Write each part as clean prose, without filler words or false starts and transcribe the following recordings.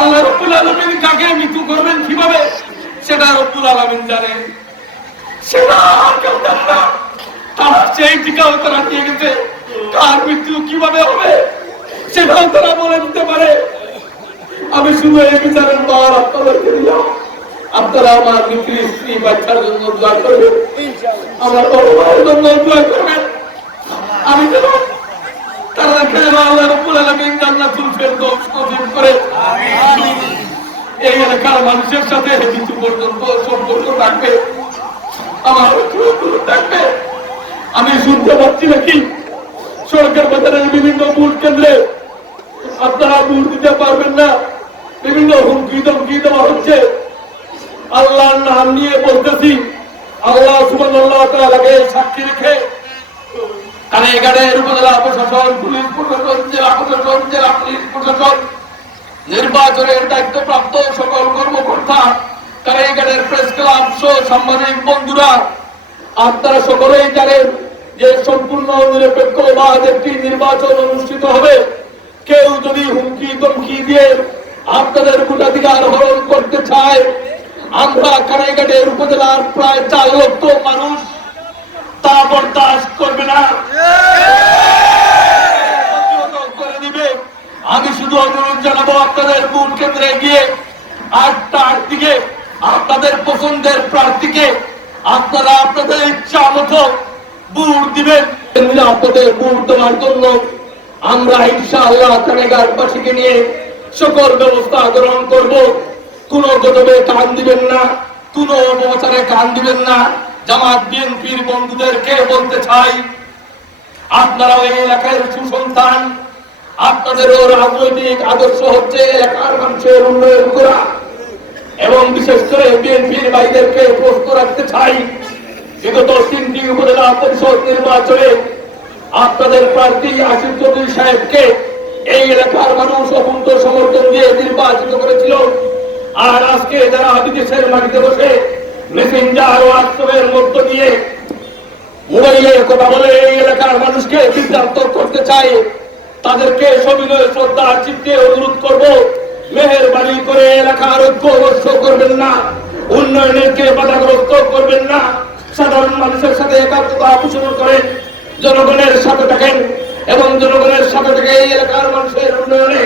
আল্লাহ রাব্বুল আলামিন কাকে মৃত্যু করবেন কিভাবে সেটা রব্বুল আলামিন জানেন, সেটা আর কেউ জানে না। তারা সেই টিকাও তারা নিয়ে গেছে, কার মৃত্যু কিভাবে হবে সেটাও তারা বলে দিতে পারে। আমি শুধু এই বিচারের পর আপনাদেরকে দিলাম, আপনারা আমার মিত্র স্ত্রী বাচ্চার জন্য দোয়া করবেন, আমার বড় ভাইয়ের জন্য দোয়া করবেন। আমি যেন তাদেরকে আল্লাহ রাব্বুল আলামিন জান্নাতুল ফেরদৌস নসিব করে। এই এলাকার মানুষের সাথে মৃত্যু পর্যন্ত সম্পর্ক থাকবে, আমার থাকবে। আমি শুনতে পাচ্ছি নাকি সরকার বাজারের বিভিন্ন ভোট কেন্দ্রে আপনারা ভোট দিতে পারবেন না, বিভিন্ন হুমকি ধমকি দেওয়া হচ্ছে। আল্লাহর নাম নিয়ে বলতেছি, আল্লাহ সুবহানাল্লাহ তাআলাকে সাক্ষী রেখে কানাইঘাটের উপজেলা প্রশাসন, পুলিশ প্রশাসন, জেলা প্রশাসন, জেলা পুলিশ প্রশাসন, নির্বাচনের দায়িত্বপ্রাপ্ত সকল কর্মকর্তা, কানাইঘাটের প্রেস ক্লাব সহ সাংবাদিক বন্ধুরা, আপনারা সকলেই জানেন যে সম্পূর্ণ নিরপেক্ষভাবে একটি নির্বাচন অনুষ্ঠিত হবে। কেউ যদি হুমকি ধমকি দিয়ে আপনাদের ভোটাধিকার হরণ করতে চায়, আমরা কানাইঘাটের উপজেলার প্রায় 4 লক্ষ মানুষ তা বরদাস্ত করবে না, করে দিবে। আমি শুধু অনুরোধ জানাবো, আপনাদের ভোট কেন্দ্রে গিয়ে 8টার দিকে আপনাদের পছন্দের প্রার্থীকে আপনারা আপনাদের ইচ্ছা মতো ভোট দিবেন। আপনাদের ভোট দেওয়ার জন্য আমরা ইনশাআল্লাহ কানাইঘাটবাসীকে নিয়ে সকল ব্যবস্থা গ্রহণ করব। কোন গজবে কান দিবেন না, কোন অপপ্রচারে কান দিবেন না। জামাত বিএনপির বন্ধুদেরকে বলতে চাই, আপনারা এই এলাকার সুসন্তান, আপনাদেরও রাজনৈতিক আদর্শ হচ্ছে এলাকার মানুষের উন্নয়ন করা, এবং বিশেষ করে বিএনপির ভাইদেরকে প্রশ্ন রাখতে চাই, বিগত 3টি উপজেলা পরিষদ নির্বাচনে আপনাদের প্রার্থী আসিফ চৌধুরী সাহেবকে এই এলাকার মানুষ অকুণ্ঠ সমর্থন দিয়ে নির্বাচিত করেছিল। আর আজকে যারা বিদেশের মাটিতে বসে মেসেঞ্জার ও হোয়াটসঅ্যাপের মধ্য দিয়ে মোবাইলে কথা বলে এই এলাকার মানুষকে বিভ্রান্ত করতে চায়, তাদেরকে সবিনয় শ্রদ্ধার চিত্তে অনুরোধ করব, মেহেরবানি করে এলাকার ঐক্য নষ্ট করবেন না, উন্নয়নকে বাধাগ্রস্ত করবেন না, সাধারণ মানুষের সাথে একাত্মতা পোষণ করেন, জনগণের সাথে থাকেন এবং জনগণের সাথে থেকে এই এলাকার মানুষের উন্নয়নে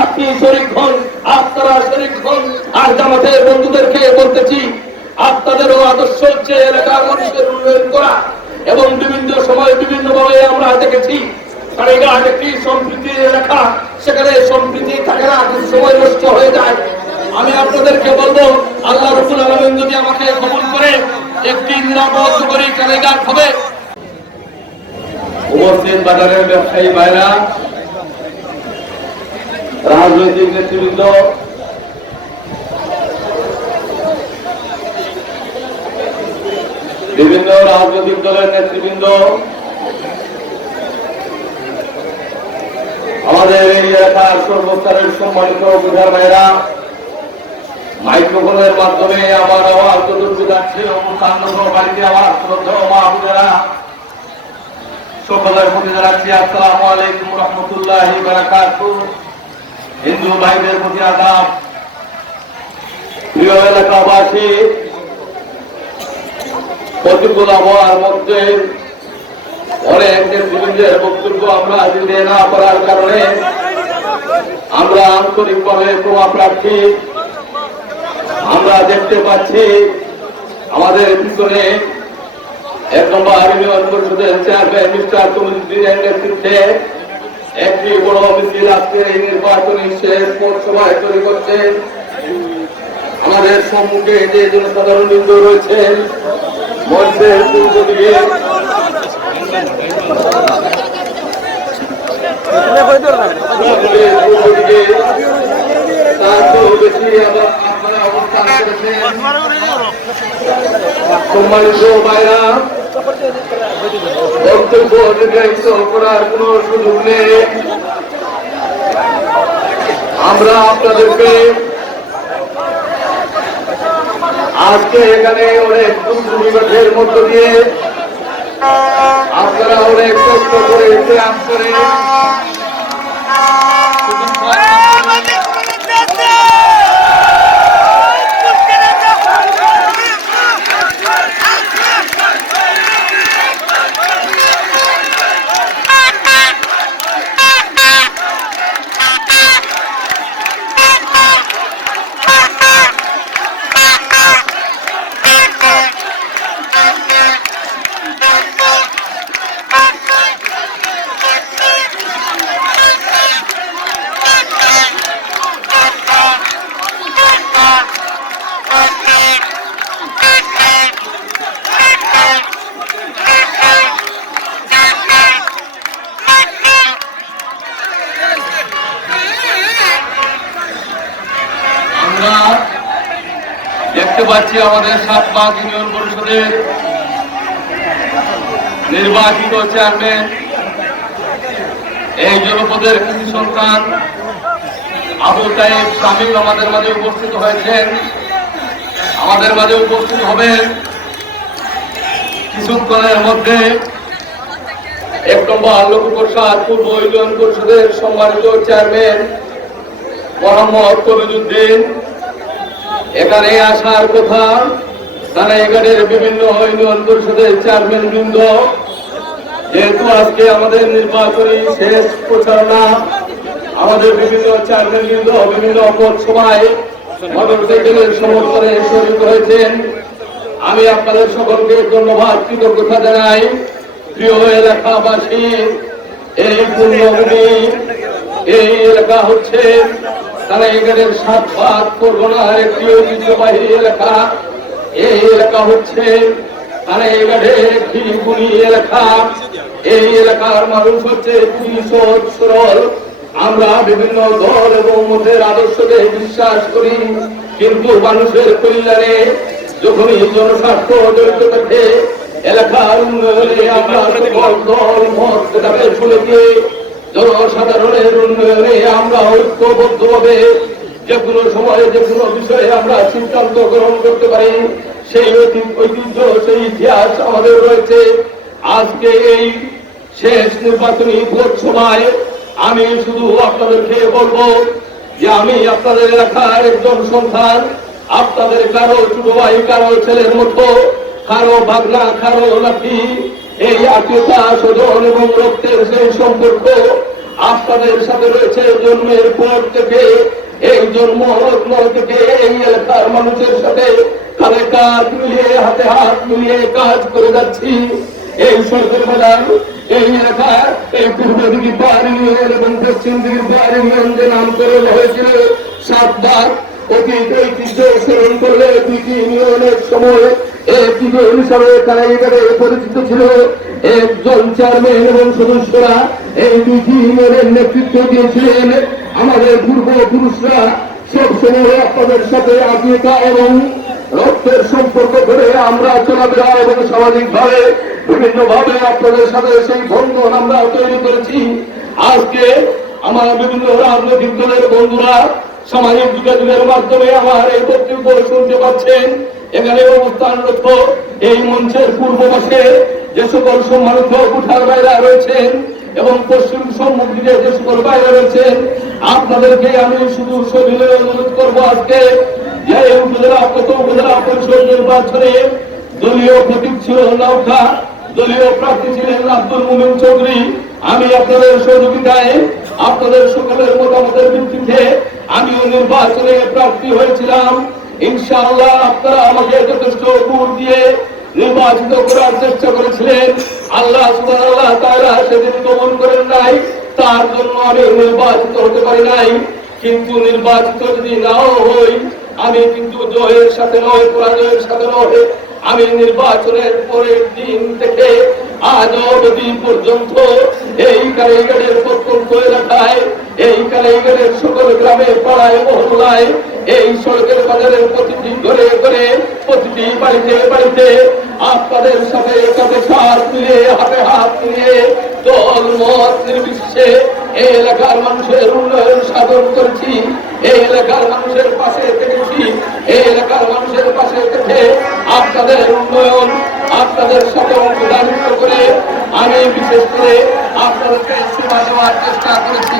আপনি শরীক হন, আপনারা শরীক হন। আর জামাতের বন্ধুদেরকে বলতেছি, আপনাদেরও আদর্শ হচ্ছে এলাকার মানুষের উন্নয়ন করা, এবং বিভিন্ন সময় বিভিন্ন ভাবে আমরা দেখেছি কানাইঘাট একটি সম্প্রীতির এলাকা, সেখানে সম্প্রীতি থাকে না, কিছু সময় নষ্ট হয়ে যায়। আমি আপনাদেরকে বলবো, আল্লাহ রাব্বুল আলামিন যদি আমাকে কবুল করে একটি নিরাপদ করে কানাইঘাট হবে। উপস্থিত বাজারের ব্যবসায়ী ভাইরা, রাজনৈতিক নেতৃবৃন্দ, বিভিন্ন রাজনৈতিক দলের নেতৃবৃন্দ, আমাদের এই এলাকার সর্বস্তরের সম্মানিত বুঝার ভাইরা, মাইক্রোফোনের মাধ্যমে আমার আওয়াজ যতটুকু যাচ্ছে বাড়িতে আমার শ্রদ্ধেয় মা বোনেরা, সকলের প্রতি জানাচ্ছি আসসালামু আলাইকুম রহমতুল্লাহি ওয়া বারাকাতুহু। হিন্দু ভাইদের প্রতি আদাব। প্রিয় এলাকাবাসী, প্রতিকূল আবহাওয়ার মধ্যে অনেক নেতৃবৃন্দের বক্তব্য আমরা দিতে না পারার কারণে আমরা আন্তরিকভাবে ক্ষমা প্রার্থী। আমরা দেখতে পাচ্ছি আমাদের পিছনে 1 নম্বর ইউনিয়ন পরিষদের চেয়ারম্যান মিস্টার তমিজুদ্দিনের নেতৃত্বে একটি বড় মিছিল আজকে এই নির্বাচনী শেষ পথসভায় তৈরি করছেন। আমাদের সম্মুখে যে জনসাধারণ বৃন্দ রয়েছেন, মঞ্চের পূর্ব দিকে সম্মানিত ভাইরা, বক্তব্য অতিবাহিত করার কোন সুযোগ নেই। আমরা আপনাদেরকে আজকে এখানে অনেক দুর্বিপাকের মধ্য দিয়ে আপনারা অনেক কষ্ট করে প্রয়াস করে আমরা দেখতে পাচ্ছি আমাদের সাতবাগ ইউনিয়ন পরিষদের নির্বাচিত চেয়ারম্যান এই জনপদের কৃষি সন্তান আবু তাইব শামীম আমাদের মাঝে উপস্থিত হয়েছেন, আমাদের মাঝে উপস্থিত হবেন কিছুক্ষণের মধ্যে। 1 নম্বর লোকপ্রসাদ পূর্ব ইউনিয়ন পরিষদের সম্মানিত চেয়ারম্যান মোহাম্মদ কবিরউদ্দিন এখানে আসার কথা। তারা এখানের বিভিন্ন ইউনিয়ন পরিষদের চেয়ারম্যান বৃন্দ, যেহেতু আজকে আমাদের নির্বাচনী শেষ প্রচারণা, আমাদের বিভিন্ন চেয়ারম্যান বৃন্দ বিভিন্ন পথসভায় মোটরসাইকেলের সমর্থনে শরীক হয়েছেন। আমি আপনাদের সকলকে ধন্যবাদ কৃতজ্ঞতা জানাই। প্রিয় এলাকাবাসী, এই পূর্ণভূমি, এই এলাকা হচ্ছে কানাইঘাটের সাতবাগ পরগনার একটি ঐতিহ্যবাহী এলাকা। এই এলাকা হচ্ছে কানাইঘাটের একটি গুণী এলাকা। এই এলাকার মানুষ হচ্ছে সৎ সরল। আমরা বিভিন্ন দল এবং মতের আদর্শকে বিশ্বাস করি, কিন্তু মানুষের কল্যাণে যখনই জনস্বার্থ জড়িত থাকে, এলাকার উন্নয়নে আমরা সকল দল মত শুনে দিয়ে জনসাধারণের উন্নয়নে আমরা ঐক্যবদ্ধভাবে যে কোনো সময়ে যে কোনো বিষয়ে আমরা সিদ্ধান্ত গ্রহণ করতে পারি। সেই ঐতিহ্য, সেই ইতিহাস আমাদের রয়েছে। আজকে এই শেষ নির্বাচনী ভোট সময় আমি শুধু আপনাদেরকে বলবো যে আমি আপনাদের এলাকার একজন সন্তান। আপনাদের কারো ছোট ভাই, কারো ছেলের মতো, কারো ভাগনা, কারো নাতি, এই আত্মীয়তা স্বজন এবং রক্তের সেই সম্পর্ক আপনাদের সাথে রয়েছে জন্মের পর থেকে। এই জন্ম লগ্ন থেকে এই এলাকার মানুষের সাথে কাঁধে কাঁধ মিলিয়ে, হাতে হাত মিলিয়ে কাজ করে যাচ্ছি। এই সরকার বাজার, এই এলাকার এই পূর্ব দিকে পাহাড়ি ইউনিয়ন এবং পশ্চিম দিকে পাহাড়ি ইউনিয়ন যে নামকরণ হয়েছিল সাতবার, অতীত ঐতিহ্য স্মরণ করলে দুইটি ইউনিয়নের সময় একটি হিসাবে তারা এখানে পরিচিত ছিল। একজন চেয়ারম্যান এবং সদস্যরা এই দুইটি ইউনিয়নের নেতৃত্ব দিয়েছিলেন। আমাদের পূর্বপুরুষরা সবসময় আপনাদের সাথে আত্মীয়তা এবং রক্তের সম্পর্ক করে আমরা চলাফেরা এবং সামাজিক ভাবে বিভিন্ন ভাবে আপনাদের সাথে সেই বন্ধন আমরা তৈরি করেছি। আজকে আমার বিভিন্ন রাজনৈতিক দলের বন্ধুরা সামাজিক যোগাযোগের মাধ্যমে আমার এই বক্তব্য শুনতে পাচ্ছেন। এখানে অবস্থানরত এই মঞ্চের পূর্ব পাশে যে সকল সম্মানিত কুঠার বাইরা রয়েছেন এবং পশ্চিম সম্মুখ দিকে যে সকল বাইরা রয়েছেন, আপনাদেরকে আমি শুধু সবিনয়ে অনুরোধ করবো আজকে যে উপজেলা পরিষদ নির্বাচনে দলীয় প্রতীক ছিল নৌকা, দলীয় প্রার্থী ছিলেন আব্দুল মুমিন চৌধুরী। আমি আপনাদের সহযোগিতায়, আপনাদের সকলের মতামতের ভিত্তিতে আমিও নির্বাচনে প্রার্থী হয়েছিলাম। ইনশাআল্লাহ আপনারা আমাকে যথেষ্ট ভোট দিয়ে নির্বাচিত করার চেষ্টা করেছিলেন। আল্লাহ সুবহানাহু তাআলা সেদিন কবুল করেন নাই, তার জন্য আমি নির্বাচিত হতে পারি নাই। কিন্তু নির্বাচিত যদি নাও হই, আমি কিন্তু জয়ের সাথে নয়, পরাজয়ের সাথে নয়, আমি নির্বাচনের পরের দিন থেকে আজ অবধি পর্যন্ত এই কানাইঘাটের প্রত্যন্ত এলাকায়, এই কানাইঘাটের সকল গ্রামে পাড়ায় মহল্লায়, এই সড়কের বাজারের প্রতিটি ঘরে ঘরে, প্রতিটি বাড়িতে বাড়িতে আপনাদের সাথে কাঁধে কাঁধ মিলিয়ে, হাতে হাত মিলিয়ে, দল মত নির্বিশেষে এই এলাকার মানুষের উন্নয়ন সাধন করেছি। এই এলাকার মানুষের পাশে থেকেছি। এই এলাকার মানুষের পাশে থেকে আপনাদের উন্নয়ন, আপনাদের সাথে অংশগ্রহণ করে আমি বিশেষ করে আপনাদেরকে সেবা দেওয়ার চেষ্টা করেছি।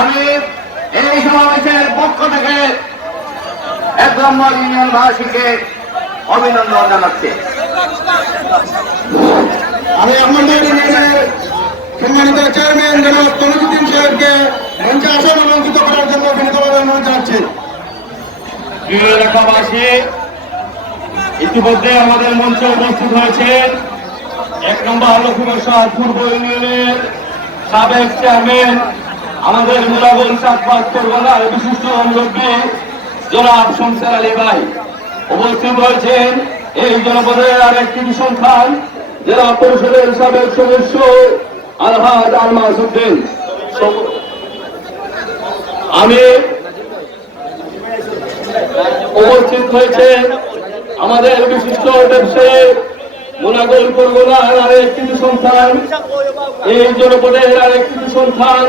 আমি এই সমাবেশের পক্ষ থেকে ১ নম্বর ইউনিয়নবাসীকে অভিনন্দন জানাচ্ছি। আমি আমাদের ইউনিয়নের সম্মানিত চেয়ারম্যান জনাব তনুজুদ্দিন সাহেবকে মঞ্চে আসন অলঙ্কৃত করার জন্য বিনীতভাবে অনুরোধ জানাচ্ছি। প্রিয় এলাকাবাসী, ইতিমধ্যে আমাদের মঞ্চে উপস্থিত হয়েছেন ১ নম্বর লক্ষ্মীপ্রসাদ পূর্ব ইউনিয়নের সাবেক চেয়ারম্যান, আমাদের মুলাগঞ্জ চাকবাদ পরগনার বিশিষ্ট মুরব্বী জনাব শমসের আলী ভাই। উপস্থিত হয়েছেন এই জনপদের আরেকটি সন্তান জেলা পরিষদের সাবেক সদস্য আলহাজ আলমাস উদ্দিন। আমি উপস্থিত হয়েছে আমাদের বিশিষ্ট ব্যবসায়ী মুনাগঞ্জ পরগনার আরেকটি সন্তান, এই জনপদের আরেকটি সন্তান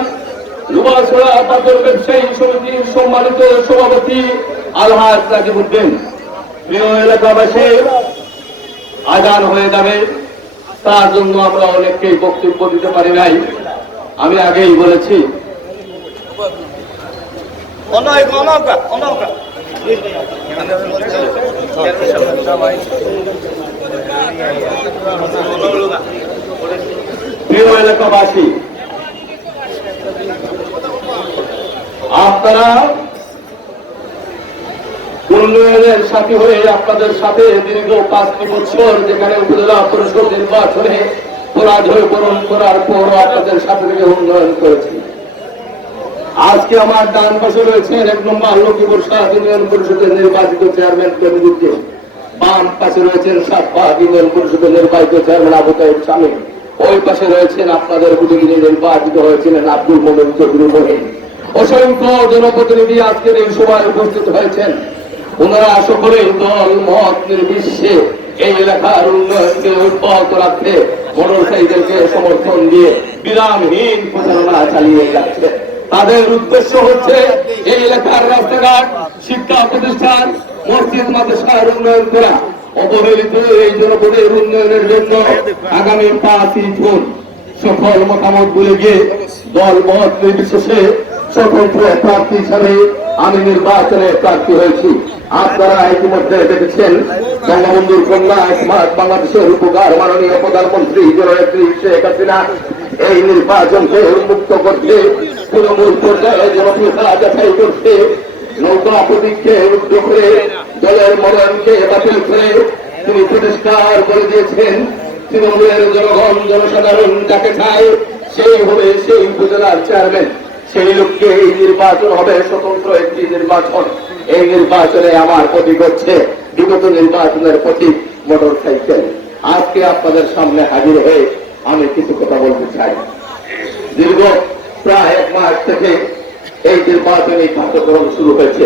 লুবাছড়া পাথর ব্যবসায়ী সমিতির সম্মানিত সভাপতি আলহাজ রাকিব উদ্দিন। প্রিয় এলাকাবাসী, আজান হয়ে যাবে, তার জন্য আমরা অনেককেই বক্তব্য দিতে পারি নাই। আমি আগেই বলেছি প্রিয় এলাকাবাসী, আপনারা উন্নয়নের সাথী হয়ে আপনাদের সাথে দীর্ঘ 5 বছর যেখানে উপজেলা পরিষদ নির্বাচনে পরাজয় বরণ করার পর আপনাদের সাথে থেকে উন্নয়ন করেছি। আজকে আমার ডান পাশে রয়েছেন 1 নম্বর লক্ষ্মীপ্রসাদ ইউনিয়ন পরিষদের নির্বাচিত চেয়ারম্যান তনুজুদ্দিন, বাম পাশে রয়েছেন সাতপাক ইউনিয়ন পরিষদের নির্বাচিত চেয়ারম্যান আবু তাহের শামীম, ওই পাশে রয়েছেন আপনাদের বুঝিয়ে নির্বাচিত হয়েছিলেন আব্দুল মোমেন চৌধুরী মহিন। অসংখ্য জনপ্রতিনিধি আজকের এই সভায় উপস্থিত হয়েছেন। ওনারা সকলে দল মত নির্বিশেষে এই এলাকার উন্নয়নকে অব্যাহত রাখতে মোটর সাইকেলকে সমর্থন দিয়ে বিরামহীন প্রচারণা চালিয়ে যাচ্ছে। তাদের উদ্দেশ্য হচ্ছে এই এলাকার রাস্তাঘাট, শিক্ষা প্রতিষ্ঠান, মসজিদ মাদ্রাসার উন্নয়ন করা। অবহেলিত এই জনপদের উন্নয়নের জন্য আগামী 5ই জুন সকল মতামত বলে গিয়ে দল মত নির্বিশেষে স্বতন্ত্র প্রার্থী হিসাবে আমি নির্বাচনে প্রার্থী হয়েছি। আপনারা ইতিমধ্যে দেখেছেন বঙ্গবন্ধুর কন্যা স্মার্ট বাংলাদেশের উপকার মাননীয় প্রধানমন্ত্রী জননেত্রী শেখ হাসিনা এই নির্বাচনকে উন্মুক্ত করতে, তৃণমূল পর্যায়ে জনপ্রিয়তা যাচাই করতে নৌকা প্রতীককে রুদ্ধ করে দলের মনোনয়নকে বাতিল করে তিনি পরিষ্কার করে দিয়েছেন তৃণমূলের জনগণ জনসাধারণ যাকে চায় সেই হবে সেই উপজেলার চেয়ারম্যান। সেই লক্ষ্যে এই নির্বাচন হবে স্বতন্ত্র একটি নির্বাচন। এই নির্বাচনে আমার প্রতীক হচ্ছে বিগত নির্বাচনের প্রতীক মোটর সাইকেল। আজকে আপনাদের সামনে হাজির হয়ে আমি কিছু কথা বলতে চাই। দীর্ঘ প্রায় 1 মাস থেকে এই নির্বাচনী কার্যক্রম শুরু হয়েছে।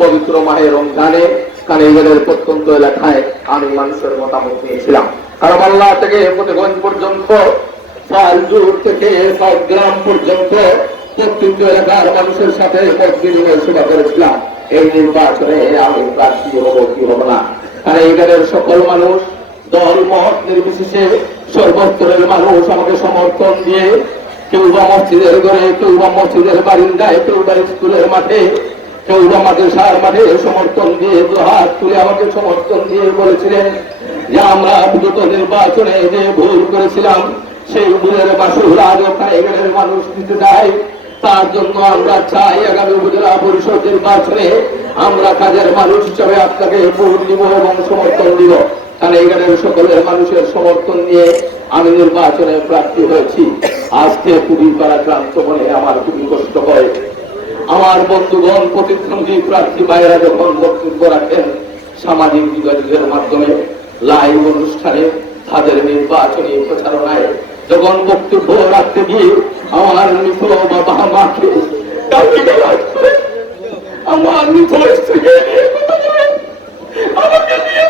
পবিত্র মাহে রমজানে কানিগঞ্জের প্রত্যন্ত এলাকায় আমি মানুষের মতামত নিয়েছিলাম। কারবাল্লা থেকে ফতেগঞ্জ পর্যন্ত, ফালজুর থেকে গ্রাম পর্যন্ত প্রত্যন্ত এলাকার মানুষের সাথে মত বিনিময় সভা করেছিলাম। এই নির্বাচনে আমি প্রার্থী হব কি হব না, কানিগঞ্জের সকল মানুষ দল মত নির্বিশেষে সর্বস্তরের মানুষ আমাকে সমর্থন দিয়ে, কেউ বা মসজিদের ঘরে, কেউ বা মসজিদের বারিন্দায়, কেউ বা স্কুলের মাঠে, কেউ বা মাদ্রাসার মাঠে সমর্থন দিয়ে 2 হাত তুলে আমাকে সমর্থন দিয়ে বলেছিলেন যে আমরা বিগত নির্বাচনে যে ভুল করেছিলাম সেই ভুলের বাসুর আজও কানিগঞ্জের মানুষ দিতে চায়। তার জন্য আমরা চাই আগামী উপজেলা পরিষদ নির্বাচনে আমরা কাজের মানুষ হিসাবে আপনাকে ভোট দিব এবং সমর্থন দিব। কানিগঞ্জের সকলের মানুষের সমর্থন নিয়ে আমি নির্বাচনে প্রার্থী হয়েছি। আজকে খুবই পরাক্রান্ত মনে আমার খুবই কষ্ট হয়। আমার বন্ধুগণ প্রতিদ্বন্দ্বী প্রার্থী ভাইয়েরা যখন বক্তব্য রাখেন সামাজিক যোগাযোগের মাধ্যমে লাইভ অনুষ্ঠানে তাদের নির্বাচনী প্রচারণায় যখন বক্তব্য রাখতে গিয়ে আমার মৃত বাবা মাকে আমার মৃত স্ত্রীকে আমাকে নিয়ে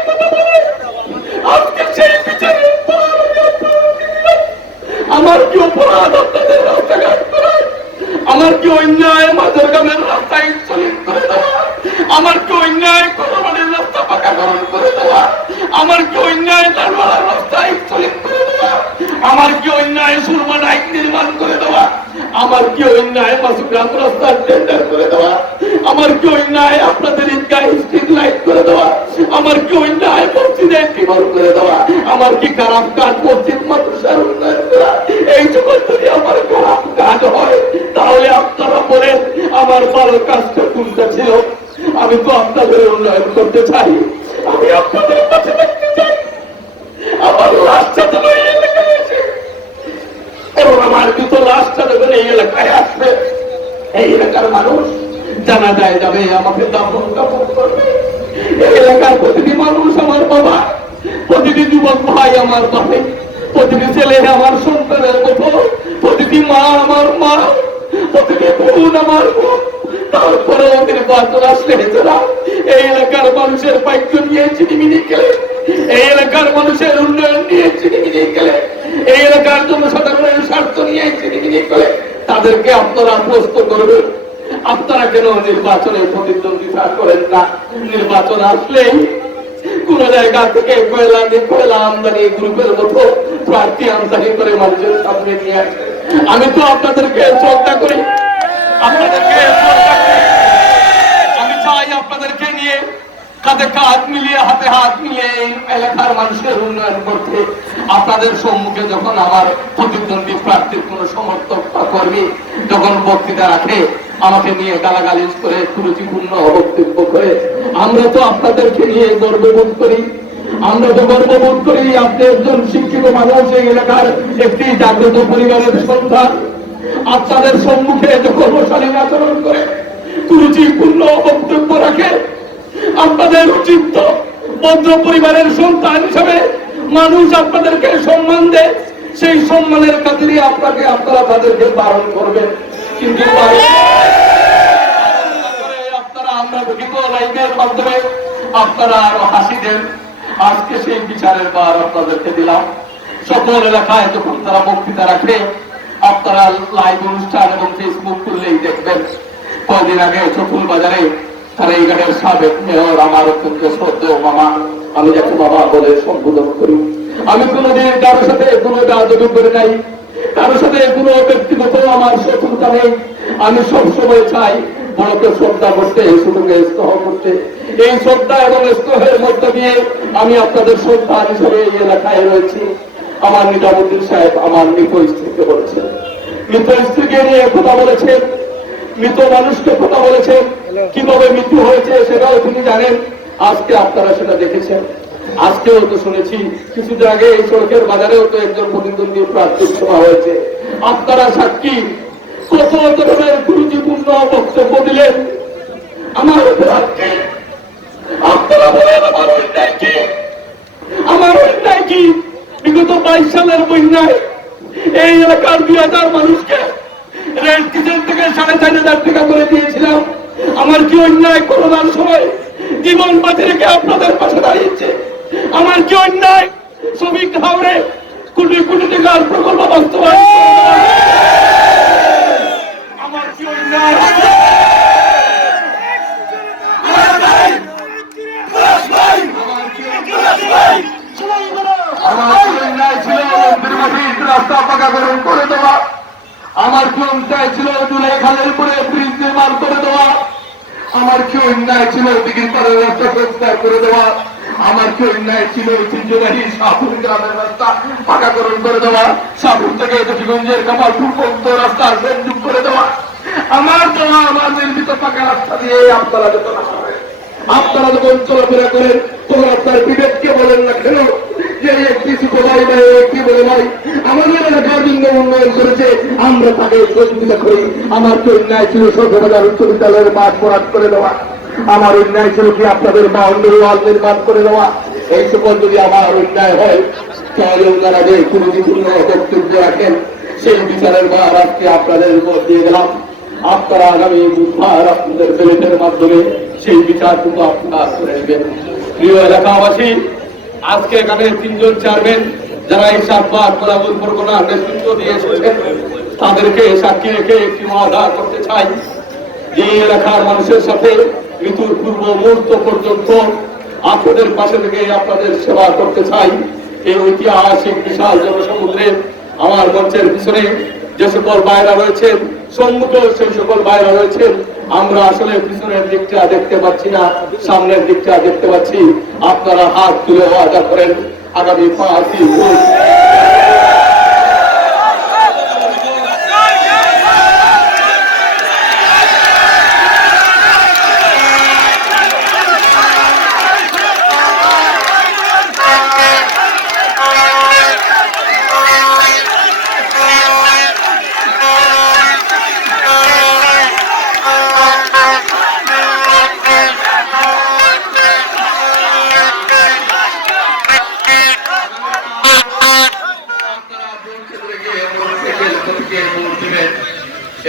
আজকে সেই বিচারে আমার কি অপরাধ আপনাদের রাস্তাঘাট করা, আমার কি অন্যায় মাঝের গ্রামের রাস্তায় চলিত করে দেওয়া, আমার কি অন্যায় কোরবানির রাস্তা পাকাকরণ করে দেওয়া, আমার কি অন্যায় তারওয়ালার রাস্তায় চলিত করে দেওয়া, আমার কি অন্যায় সুরমা নাইট নির্মাণ করে দেওয়া, আমার কি অন্যায় মাসুগ্রাম রাস্তার টেন্ডার করে দেওয়া। আমার কি খারাপ কাজ মসজিদ মাদ্রাসার উন্নয়ন করা এই সকল যদি আমার খারাপ কাজ হয়, তাহলে আপনারা বলেন আমার ভালো কাজটা কোনটা ছিল? আমি তো আপনাদের উন্নয়ন করতে চাই, আমি আপনাদের কাছে দেখতে চাই। আমার লাশটা যেন এই এলাকায় আসে এবং আমার দুটো লাশটা যখন এই এলাকায় আসবে, এই এলাকার মানুষ জানা যায় যাবে, আমাকে দাফন কাফন করবে। এই এলাকার প্রতিটি মানুষ আমার বাবা, প্রতিটি যুবক ভাই আমার ভাই, প্রতিটি ছেলে আমার সন্তানের মতো, প্রতিটি মা আমার মা, প্রতিটি বোন আমার বোন। তারপরে ওদের বাচ্চা আসলে এছাড়া এই এলাকার মানুষের ভাগ্য নিয়ে চিনিমিনি খেলে, এই এলাকার মানুষের উন্নয়ন নিয়ে চিনিমিনি খেলে, এই এলাকার জনসাধারণের স্বার্থ নিয়ে চিনিমিনি খেলে, তাদেরকে আপনারা প্রশ্ন করবেন। আপনারা কেন নির্বাচনে প্রতিদ্বন্দ্বিতা করেন না? নির্বাচন আসলেই কোন জায়গা থেকে কয়লা আমদানি গ্রুপের মতো প্রার্থী আমদানি করে মানুষের সামনে নিয়ে আসে। আমি তো আপনাদেরকে শ্রদ্ধা করি, আপনাদেরকে শ্রদ্ধা করি। আমি চাই আপনাদেরকে নিয়ে কাঁধে কাঁধ মিলিয়ে, হাতে হাত মিলিয়ে এই এলাকার মানুষের উন্নয়ন করতে। আপনাদের সম্মুখে যখন আমার প্রতিদ্বন্দ্বী প্রার্থীর কোন সমর্থক বা কর্মী যখন বক্তৃতা রাখে, আমাকে নিয়ে গালাগালিজ করে, কুরুচিপূর্ণ বক্তব্য করে, আমরা তো আপনাদেরকে নিয়ে গর্ববোধ করি। আমরা তো গর্ববোধ করি আপনি একজন শিক্ষিত মানুষ, এই এলাকার একটি জাগ্রত পরিবারের সন্তান। আপনাদের সম্মুখে যখন অশালীন আচরণ করে, কুরুচিপূর্ণ বক্তব্য রাখে, আপনাদের উচিত তো ভদ্র পরিবারের সন্তান হিসাবে মানুষ আপনাদেরকে সম্মান দেয়, সেই সম্মানের খাতিরে আপনারা তাদেরকে বারণ করবেন। কিন্তু আপনারা আমরা দেখিত লাইভের মাধ্যমে আপনারা আরো হাসি দেন। আজকে সেই বিচারের বার আপনাদেরকে দিলাম। সকল এলাকায় যখন তারা বক্তৃতা রাখে, আপনারা লাইভ অনুষ্ঠান এবং ফেসবুক খুললেই দেখবেন। কয়েকদিন আগে চতুল বাজারে তারা এই গাড়ির সাবেক মেয়র, আমার অত্যন্ত শ্রদ্ধেয় মামা, আমি যাকে বাবা বলে সম্বোধন করি। আমি কোনোদিন কারোর সাথে কোনো দাবি করে নাই, কারোর সাথে কোনো ব্যক্তিগত আমার শত্রুতা নেই। আমি সবসময় চাই বড়কে শ্রদ্ধা করতে, ছোটকে স্নেহ করতে। এই শ্রদ্ধা এবং স্নেহের মধ্যে দিয়ে আমি আপনাদের সন্তান হিসেবে এই এলাকায় রয়েছি। আমার নিজামুদ্দিন সাহেব আমার মৃত স্ত্রীকে বলেছেন, মৃত স্ত্রীকে নিয়ে কথা বলেছেন, মৃত মানুষকে কথা বলেছেন, কিভাবে মৃত্যু হয়েছে সেটাও তিনি জানেন। আজকে আপনারা সেটা দেখেছেন। আজকেও তো শুনেছি কিছুদিন আগে এই সড়কের বাজারেও তো একজন প্রতিদ্বন্দ্বী প্রার্থীর সভা হয়েছে। আপনারা সাক্ষী, কত ধরনের গুরুত্বপূর্ণ বক্তব্য দিলেন। আমার আপনারা বলেন আমার অন্যায় কি? আমার অন্যায় কি? বিগত 22 সালের বন্যায় এই এলাকার 2000 মানুষকে রেল কিচেন থেকে 4,500 টাকা করে দিয়েছিলাম। আমার কি অন্যায়? করোনার সময় জীবন বাঁচিয়ে রেখে আপনাদের পাশে দাঁড়িয়েছে। আমার কি অন্যায়? শ্রমিক হাওড়ে কোটি কোটি টাকার প্রকল্প বাস্তবায়ন। আমার কি অন্যায়? রাস্তা পাকাকরণ করে দেওয়া। আমার কি অন্যায় ছিল দুলাই খালের উপরে ব্রিজ নির্মাণ করে দেওয়া? আমার কি অন্যায় ছিল দিঘির পাড়ের রাস্তা পরিষ্কার করে দেওয়া? আমার কি অন্যায় ছিল ঐতিহ্যবাহী শাহপুর গ্রামের রাস্তা পাকাকরণ করে দেওয়া? শাহপুর থেকে দেশগঞ্জের কামালপুর পর্যন্ত রাস্তা সংযোগ করে দেওয়া? আমার দেওয়া আমার নির্মিত পাকা রাস্তা দিয়ে আপনারা যখন আপনারা যখন চলাফেরা করেন তখন আপনার বিবেককে বলেন না কেন যে একটি ছোট ভাই নাই, একটি বলে ভাই আমাদের এলাকার জন্য উন্নয়ন করেছে, আমরা তাকে সহযোগিতা করি। আমার কি অন্যায় ছিল সর্ববাজার উচ্চ বিদ্যালয়ের মাঠ বরাদ করে দেওয়া? আমার অন্যায় ছিল কি আপনাদের বাউন্ডারি ওয়াল নির্মাণ করে দেওয়া? এই সকল যদি আমার অন্যায় হয়, তাহলে ওনারা যে গুরুত্বপূর্ণ বক্তব্য রাখেন সেই বিচারের বার আজকে আপনাদের উপর দিয়ে গেলাম। আপনারা আগামী বুধবার আপনাদের ব্যালটের মাধ্যমে সেই বিচারটুকু আপনারা করে নেবেন। প্রিয় এলাকাবাসী, আজকে এখানে 3 জন চেয়ারম্যান যারা এই 7বার কোলাবল পরগনার নেতৃত্ব দিয়ে এসেছেন, তাদেরকে সাক্ষী রেখে একটি ওয়াদা করতে চাই যে এলাকার মানুষের সাথে মৃত্যুর পূর্ব মুহূর্ত পর্যন্ত আপনাদের পাশে থেকে আপনাদের সেবা করতে চাই। এই ঐতিহাসিক বিশাল জনসমুদ্রে আমার মঞ্চের পিছনে যে সকল ভাইরা রয়েছেন, সম্মুখে সেই সকল ভাইরা রয়েছেন, আমরা আসলে পিছনের দিকটা দেখতে পাচ্ছি না, সামনের দিকটা দেখতে পাচ্ছি। আপনারা হাত তুলে ওয়াদা করেন আগামী 5ই জুন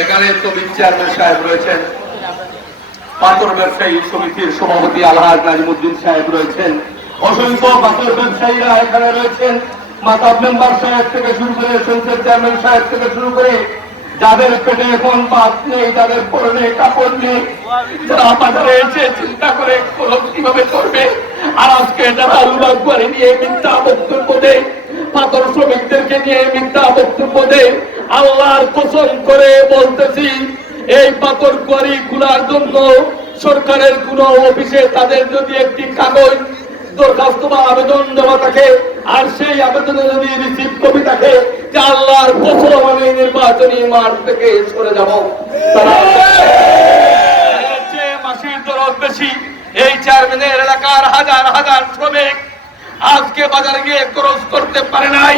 এখানে তবিব চেয়ারম্যান সাহেব রয়েছেন, পাথর ব্যবসায়ী সমিতির সভাপতি আলহাজ নাজিমুদ্দিন সাহেব রয়েছেন, অসংখ্য পাথর ব্যবসায়ীরা এখানে রয়েছেন, মাতাব মেম্বার সাহেব থেকে শুরু করে সংসদ চেয়ারম্যান সাহেব থেকে শুরু করে যাদের পেটে এখন ভাত নেই, যাদের পরনে কাপড় নেই, যারা বাজারে এসে চিন্তা করে কিভাবে করবে, আর আজকে যারা আলুবাগ নিয়ে মিথ্যা বক্তব্য দেয়, পাথর শ্রমিকদেরকে নিয়ে মিথ্যা বক্তব্য দেয়, আল্লাহর কসম করে বলতেছি এই পাথর কোয়ারি খোলার জন্য সরকারের কোন অফিসে তাদের যদি একটি কাগজ দরখাস্ত বা আবেদন দেওয়া থাকে, আর সেই আবেদনে যদি রিসিভ কপি থাকে, যে আল্লাহর কসম আমি নির্বাচনী মাঠ থেকে সরে যাব, তারা মাসির দরদ বেশি। এই চেয়ারম্যানের এলাকার হাজার হাজার শ্রমিক আজকে বাজারে গিয়ে খরচ করতে পারে নাই।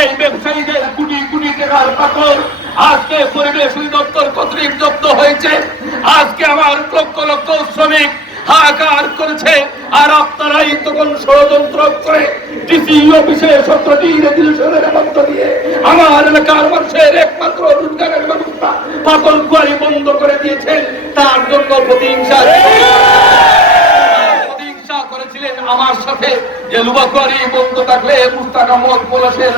এই ব্যবসায়ীদের কোটি কোটি টাকার পাথর আজকে পরিবেশ অধিদপ্তর কর্তৃক জব্দ হয়েছে। আজকে আমার লক্ষ লক্ষ শ্রমিক হাহাকার করেছে, আর আপনারাই তখন ষড়যন্ত্র করে ডিসি অফিসে 17টি রেজুলেশনের মধ্য দিয়ে আমার এলাকার মানুষের একমাত্র রোজগারের ব্যবস্থা পাথর কোয়ারি বন্ধ করে দিয়েছেন। তার জন্য প্রতিহিংসা করেছিলেন আমার সাথে, যে লুবা কোয়ারি বন্ধ থাকলে মুস্তাক আহমদ পলাশের